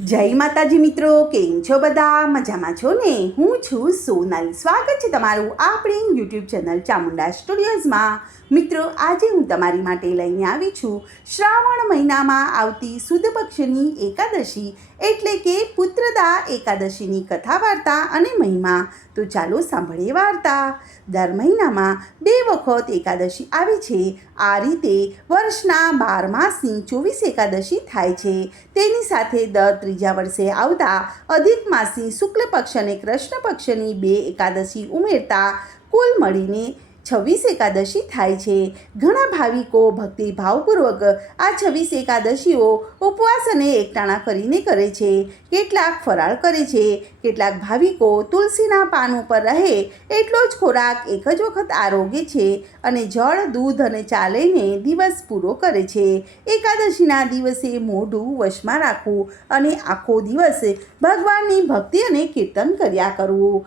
જય માતાજી મિત્રો, કેમ છો બધા? મજામાં છો ને? હું છું સોનલ. સ્વાગત છે તમારું આપણી યુટ્યુબ ચેનલ ચામુંડા સ્ટુડિયોઝમાં. મિત્રો, આજે હું તમારી માટે લઈને આવી છું. શ્રાવણ મહિનામાં આવતી સુદ પક્ષની એકાદશી એટલે કે પુત્રદા એકાદશીની કથા વાર્તા અને મહિમા. તો ચાલો સાંભળીએ વાર્તા. દર મહિનામાં બે વખત એકાદશી આવે છે. આ રીતે વર્ષના બાર માસની ચોવીસ એકાદશી થાય છે. તેની સાથે દર ત્રીજા વર્ષે આવતા અધિક માસની શુક્લ પક્ષ અને કૃષ્ણ પક્ષની બે એકાદશી ઉમેરતા કુલ મળીને છવ્વીસ એકાદશી થાય છે. ઘણા ભાવિકો ભક્તિ ભાવપૂર્વક આ છવ્વીસ એકાદશીઓ ઉપવાસ અને એકટાણા કરીને કરે છે. કેટલાક ફરાળ કરે છે. કેટલાક ભાવિકો તુલસીના પાન ઉપર રહે એટલો જ ખોરાક એક જ વખત આરોગે છે અને જળ, દૂધ અને ચા લઈને દિવસ પૂરો કરે છે. એકાદશીના દિવસે મોઢું વશમાં રાખવું અને આખો દિવસ ભગવાનની ભક્તિ અને કીર્તન કર્યા કરવું.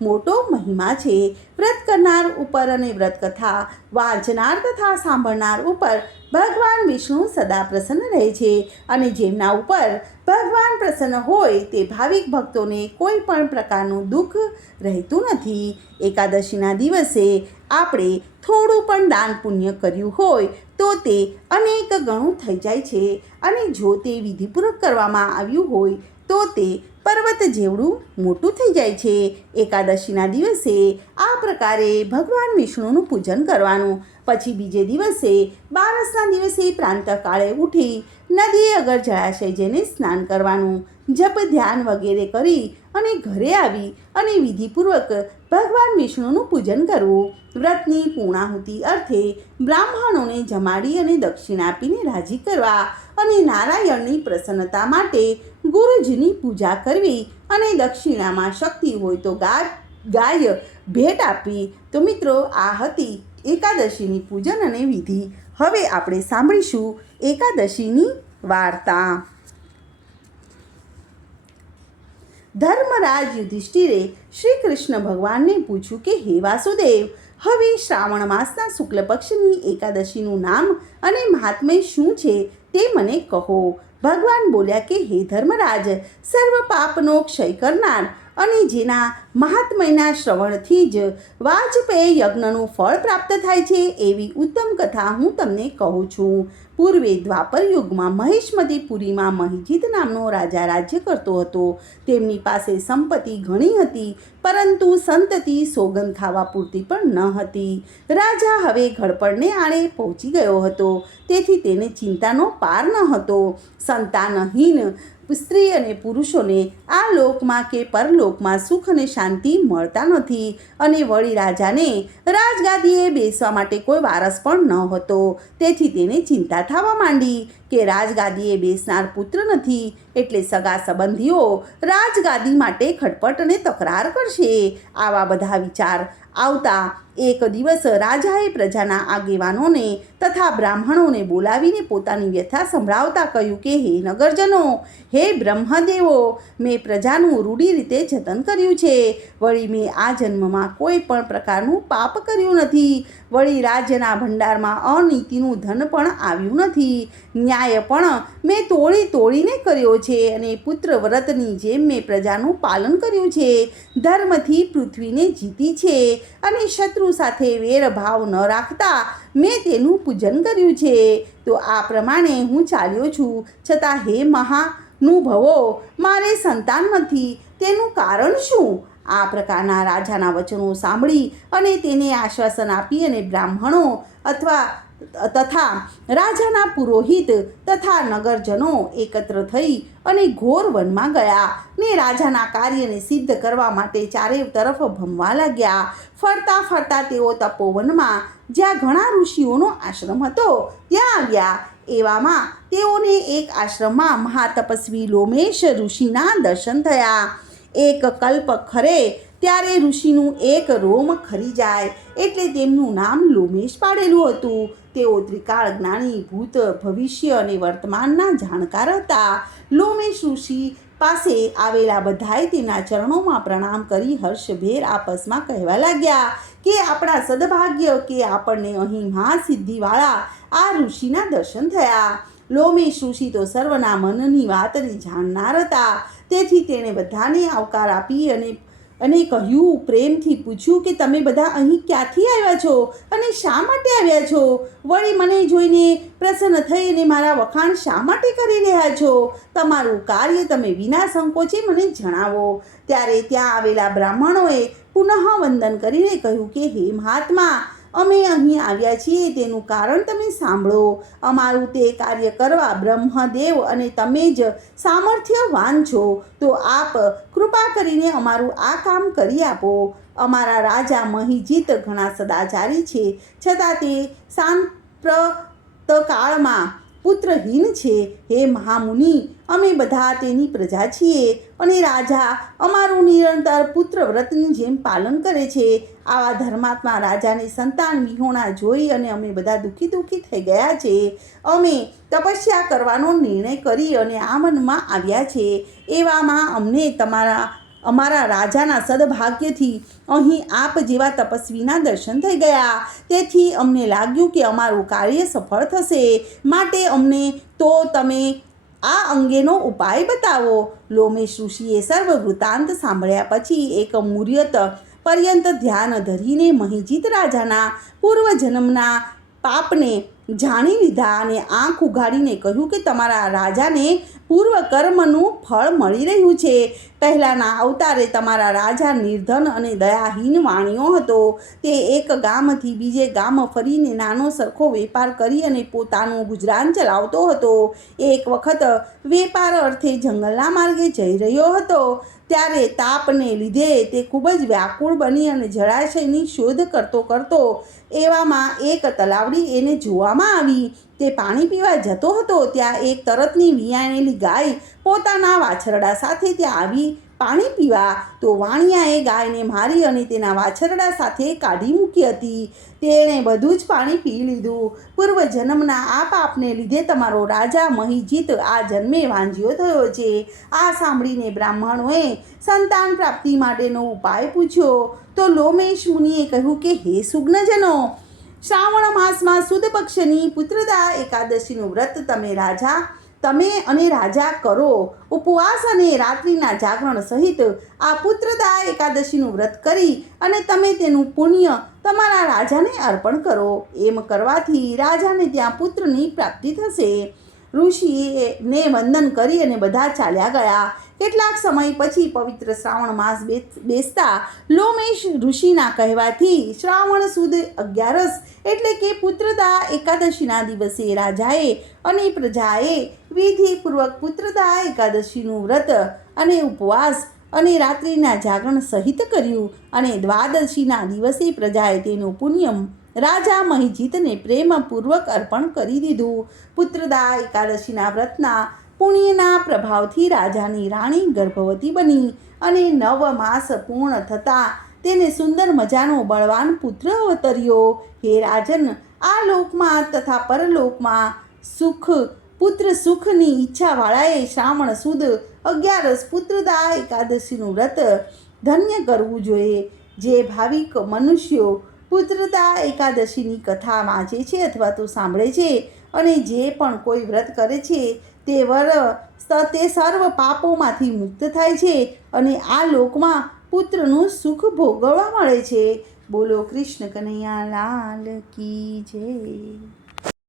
મોટો મહિમા છે. વ્રત કરનાર ઉપર અને વ્રત કથા, વાંચનાર તથા સાંભળનાર ઉપર ભગવાન વિષ્ણુ સદા પ્રસન્ન રહે છે અને જેમના ઉપર ભગવાન પ્રસન્ન હોય તે ભાવિક ભક્તોને કોઈ પણ પ્રકારનું દુઃખ રહેતું નથી. એકાદશીના દિવસે આપણે થોડું પણ દાન પુણ્ય કર્યું હોય તો તે અનેક ગણું થઈ જાય છે અને જો તે વિધિપૂર્વક કરવામાં આવ્યું હોય તો તે પર્વત જેવડું મોટું થઈ જાય છે. એકાદશીના દિવસે આ પ્રકારે ભગવાન વિષ્ણુનું પૂજન કરવાનું. પછી બીજે દિવસે બારસના દિવસે પ્રાંતકાળે ઉઠી નદીએ અગર જળાશય જઈને સ્નાન કરવાનું. જપ, ધ્યાન વગેરે કરી અને ઘરે આવી અને વિધિપૂર્વક ભગવાન વિષ્ણુનું પૂજન કરવું. વ્રતની પૂર્ણાહુતિ અર્થે બ્રાહ્મણોને જમાડી અને દક્ષિણ આપીને રાજી કરવા અને નારાયણની પ્રસન્નતા માટે ગુરુજીની પૂજા કરવી અને દક્ષિણામાં શક્તિ હોય તો ગા, ગાય ભેટ આપવી. તો મિત્રો, આ હતી એકાદશીની પૂજન અને વિધિ. હવે આપણે સાંભળીશું એકાદશીની વાર્તા. ધર્મરાજ યુધિષ્ઠિરે શ્રી કૃષ્ણ ભગવાનને પૂછ્યું કે, હે વાસુદેવ, હવે શ્રાવણ માસના શુક્લ પક્ષની એકાદશીનું નામ અને મહાત્મ્ય શું છે તે મને કહો. ભગવાન બોલ્યા કે, હે ધર્મરાજ, સર્વ પાપનો ક્ષય કરનાર અને જેના મહાત્મયના શ્રવણથી જ વાજપેયી યજ્ઞનું ફળ પ્રાપ્ત થાય છે એવી ઉત્તમ કથા હું તમને કહું છું. પૂર્વે દ્વાપર યુગમાં મહેશમતીપુરીમાં મહિજીત નામનો રાજા રાજ્ય કરતો હતો. તેમની પાસે સંપત્તિ ઘણી હતી, પરંતુ સંતતિ સોગંદ ખાવા પૂરતી પણ ન હતી. રાજા હવે ઘડપણને આડે પહોંચી ગયો હતો, તેથી તેને ચિંતાનો પાર ન હતો. સંતાનહીન સ્ત્રી અને પુરુષોને આ લોકમાં કે પરલોકમાં સુખ અને શાંતિ મળતા નથી અને વળી રાજાને રાજગાદીએ બેસવા માટે કોઈ વારસ પણ ન હતો તેથી તેને ચિંતા થવા માંડી. કે રાજગાદીએ બેસનાર પુત્ર નથી એટલે સગા સંબંધીઓ રાજગાદી માટે ખટપટ અને તકરાર કરશે. આવા બધા વિચાર આવતા એક દિવસ રાજાએ પ્રજાના આગેવાનોને તથા બ્રાહ્મણોને બોલાવીને પોતાની વ્યથા સંભળાવતા કહ્યું કે, હે નગરજનો, હે બ્રહ્મદેવો, મેં પ્રજાનું રૂઢી રીતે જતન કર્યું છે. વળી મેં આ જન્મમાં કોઈ પણ પ્રકારનું પાપ કર્યું નથી. વળી રાજ્યના ભંડારમાં અનીતિનું ધન પણ આવ્યું નથી. ન્યાય પણ મેં તોડી તોડીને કર્યો છે અને પુત્ર વ્રતની જેમ મેં પ્રજાનું પાલન કર્યું છે. ધર્મથી પૃથ્વીને જીતી છે અને શત્રુ સાથે વેરભાવ ન રાખતા મેં તેનું પૂજન કર્યું છે. તો આ પ્રમાણે હું ચાલ્યો છું. છતાં હે મહાનુભવો, મારે સંતાન નથી તેનું કારણ શું? આ પ્રકારના રાજાના વચનો સાંભળી અને તેને આશ્વાસન આપી અને બ્રાહ્મણો અથવા તથા રાજાના પુરોહિત તથા નગરજનો એકત્ર થઈ અને ઘોર વનમાં ગયા ને રાજાના કાર્યને સિદ્ધ કરવા માટે ચારે તરફ ભમવા લાગ્યા. ફરતા ફરતા તેઓ તપોવનમાં, જ્યાં ઘણા ઋષિઓનો આશ્રમ હતો, ત્યાં આવ્યા. એવામાં તેઓને એક આશ્રમમાં મહાતપસ્વી લોમેશ ઋષિના દર્શન થયા. એક કલ્પ ખરે, ત્યારે ઋષિનું એક રોમ ખરી જાય, એટલે તેમનું નામ લોમેશ પાડેલું હતું. તેઓ ત્રિકાળ જ્ઞાની, ભૂત, ભવિષ્ય અને વર્તમાનના જાણકાર હતા. લોમેશ ઋષિ પાસે આવેલા બધાએ તેના ચરણોમાં પ્રણામ કરી હર્ષભેર આપસમાં કહેવા લાગ્યા કે, આપણા સદભાગ્ય કે આપણને અહીં મહાસિદ્ધિવાળા આ ઋષિના દર્શન થયા. લોમેશ ઋષિ તો સર્વના મનની વાતને જાણનાર હતા. તેથી તેણે બધાને આવકાર આપી અને અને કહ્યું, પ્રેમથી પૂછ્યું કે તમે બધા અહીં ક્યાંથી આવ્યા છો અને શા માટે આવ્યા છો? વળી મને જોઈને પ્રસન્ન થઈને મારા વખાણ શા માટે કરી રહ્યા છો? તમારું કાર્ય તમે વિના સંકોચે મને જણાવો. ત્યારે ત્યાં આવેલા બ્રાહ્મણોએ પુનઃ વંદન કરીને કહ્યું કે, હે મહાત્મા અમે અહીં આવ્યા છીએ, તેનું કારણ તમે સાંભળો. અમારું તે કાર્ય કરવા બ્રહ્મદેવ અને તમે જ સામર્થ્યવાન છો, તો આપ કૃપા કરીને અમારું આ કામ કરી આપો. અમારા રાજા મહિજીત ઘણા સદાચારી છે, છતાં તે સાંપ્રત કાળમાં પુત્રહીન છે. હે મહામુનિ અમે બધા તેની પ્રજા છીએ અને રાજા અમારું નિરંતર પુત્ર વ્રતની જેમ પાલન કરે છે. આવા ધર્માત્મા રાજાને સંતાન વિહોણા જોઈ અને અમે બધા દુઃખી દુઃખી થઈ ગયા છે. અમે તપસ્યા કરવાનો નિર્ણય કરી અને આ મનમાં આવ્યા છે. એવામાં અમને તમારા, અમારા રાજાના સદભાગ્યથી અહીં આપ જેવા તપસ્વીના દર્શન થઈ ગયા. તેથી અમને લાગ્યું કે અમારું કાર્ય સફળ થશે. માટે અમને તો તમે આ અંગેનો ઉપાય બતાવો. લોમેશ ઋષિએ સર્વ વૃતાંત સાંભળ્યા પછી એક મુર્યત પર્યંત ધ્યાન ધરીને મહિજીત રાજાના પૂર્વજન્મના પાપને જાણી લીધા અને આંખ ઉઘાડીને કહ્યું કે તમારા રાજાને પૂર્વ કર્મનું ફળ મળી રહ્યું છે. પહેલાંના અવતારે તમારા રાજા નિર્ધન અને દયાહીન વાણિયો હતો. તે એક ગામથી બીજે ગામ ફરીને નાનો સરખો વેપાર કરી અને પોતાનું ગુજરાન ચલાવતો હતો. એક વખત વેપાર અર્થે જંગલના માર્ગે જઈ રહ્યો હતો. ત્યારે તાપને લીધે તે ખૂબ જ વ્યાકુળ બની અને જળાશયની શોધ કરતો કરતો એવામાં એક તલાવડી એને જોવામાં આવી. તે પાણી પીવા જતો હતો. ત્યાં એક તરતની વિયાણેલી ગાય પોતાના વાછરડા સાથે ત્યાં આવી પાણી પીવા તો વાણિયાએ ગાયને મારી અને તેના વાછરડા સાથે કાઢી મૂકી હતી. તેણે બધું જ પાણી પી લીધું. પૂર્વ જન્મના આ પાપને લીધે તમારો રાજા મહિજીત આ જન્મે વાંજ્યો થયો છે. આ સાંભળીને બ્રાહ્મણોએ સંતાન પ્રાપ્તિ માટેનો ઉપાય પૂછ્યો. તો લોમેશ મુનિએ કહ્યું કે, હે સુગ્નજનો, શ્રાવણ માસમાં સુદ પક્ષની પુત્રદા એકાદશીનું વ્રત તમે રાજા તમે અને રાજા કરો. ઉપવાસ અને રાત્રિના જાગરણ સહિત આ પુત્રદા એકાદશીનું વ્રત કરી અને તમે તેનું પુણ્ય તમારા રાજાને અર્પણ કરો. એમ કરવાથી રાજાને ત્યાં પુત્રની પ્રાપ્તિ થશે. ઋષિએ ને વંદન કરી અને બધા ચાલ્યા ગયા. કેટલાક સમય પછી પવિત્ર શ્રાવણ માસ બેસ- બેસતા લોમેશ ઋષિના કહેવાથી શ્રાવણ સુદ અગિયારસ એટલે કે પુત્રદા એકાદશીના દિવસે રાજાએ અને પ્રજાએ વિધિપૂર્વક પુત્રદા એકાદશીનું વ્રત અને ઉપવાસ અને રાત્રિના જાગરણ સહિત કર્યું અને દ્વાદશીના દિવસે પ્રજાએ તેનું પુણ્યમ રાજા મહિજીતને પ્રેમપૂર્વક અર્પણ કરી દીધું. પુત્રદા એકાદશીના વ્રતના પુણ્યના પ્રભાવથી રાજાની રાણી ગર્ભવતી બની અને નવ માસ પૂર્ણ થતાં તેને સુંદર મજાનો બળવાન પુત્ર અવતર્યો. હે રાજન, આ લોકમાં તથા પરલોકમાં સુખ, પુત્ર સુખની ઈચ્છાવાળાએ શ્રાવણ સુદ અગિયારસ પુત્રદા એકાદશીનું વ્રત ધન્ય કરવું જોઈએ. જે ભાવિક મનુષ્યો પુત્રદા એકાદશીની કથા વાંચે છે અથવા તો સાંભળે છે અને જે પણ કોઈ વ્રત કરે છે તે વર તે સર્વ પાપોમાંથી મુક્ત થાય છે અને આ લોકમાં પુત્રનું સુખ ભોગવવા મળે છે. બોલો કૃષ્ણ કનૈયા લાલ કી જય.